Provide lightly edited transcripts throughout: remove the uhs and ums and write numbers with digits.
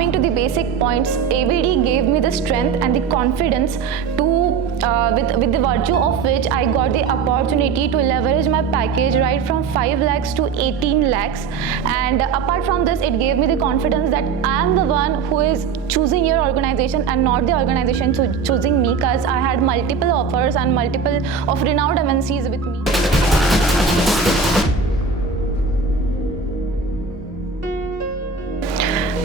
Coming to the basic points, AVD gave me the strength and the confidence to with the virtue of which I got the opportunity to leverage my package right from 5 lakhs to 18 lakhs. And apart from this, it gave me the confidence that I am the one who is choosing your organization and not the organization choosing me, because I had multiple offers and multiple of renowned MNCs with me.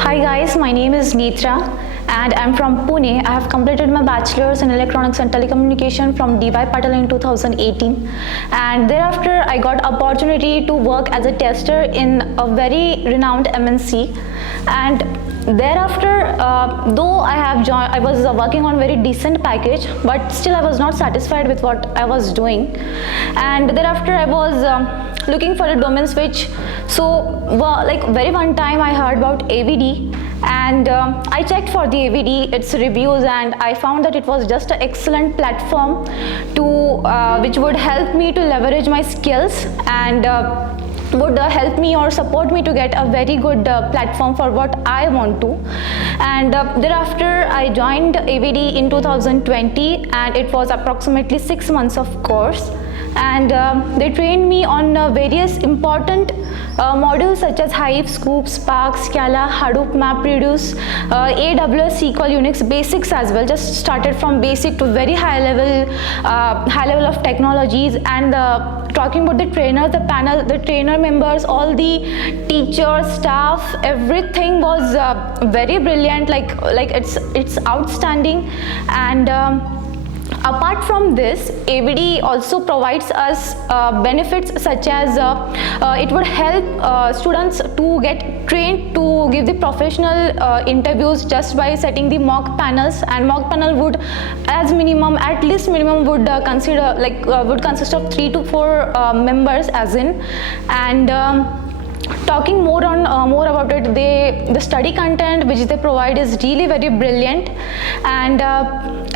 Hi guys, my name is Nerta and I'm from Pune. I have completed my bachelor's in electronics and telecommunication from DY Patil in 2018, and thereafter I got opportunity to work as a tester in a very renowned MNC. And thereafter, though I was working on very decent package, but still I was not satisfied with what I was doing. And thereafter I was looking for a domain switch. So like very one time I heard about AVD, and I checked for the AVD, its reviews, and I found that it was just an excellent platform to which would help me to leverage my skills and would help me or support me to get a very good platform for what I want to. And thereafter I joined AVD in 2020, and it was approximately 6 months of course. And they trained me on various important modules such as Hive, Scoop, Spark, Scala, Hadoop, MapReduce, AWS, SQL, Unix basics as well. Just started from basic to very high level of technologies. And talking about the trainer, the panel, the trainer members, all the teachers, staff, everything was very brilliant. Like it's outstanding. And apart from this, AVD also provides us benefits such as it would help students to get trained to give the professional interviews just by setting the mock panels. And mock panel would, as minimum, at least minimum, would would consist of 3 to 4 members as in. And talking more about it, the study content which they provide is really very brilliant. And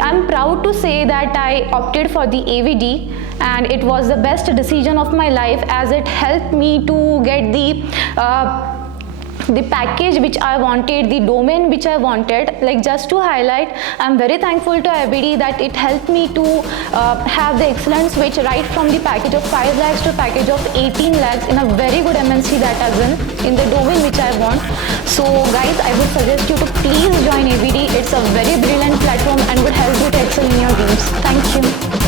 I'm proud to say that I opted for the AVD, and it was the best decision of my life, as it helped me to get the package which I wanted, the domain which I wanted. Like, just to highlight, I'm very thankful to AVD that it helped me to have the excellent switch right from the package of 5 lakhs to package of 18 lakhs in a very good MNC that as in the domain which I want. So guys, I would suggest you to please join AVD. It's a very brilliant platform and would help you to excel in your dreams. Thank you.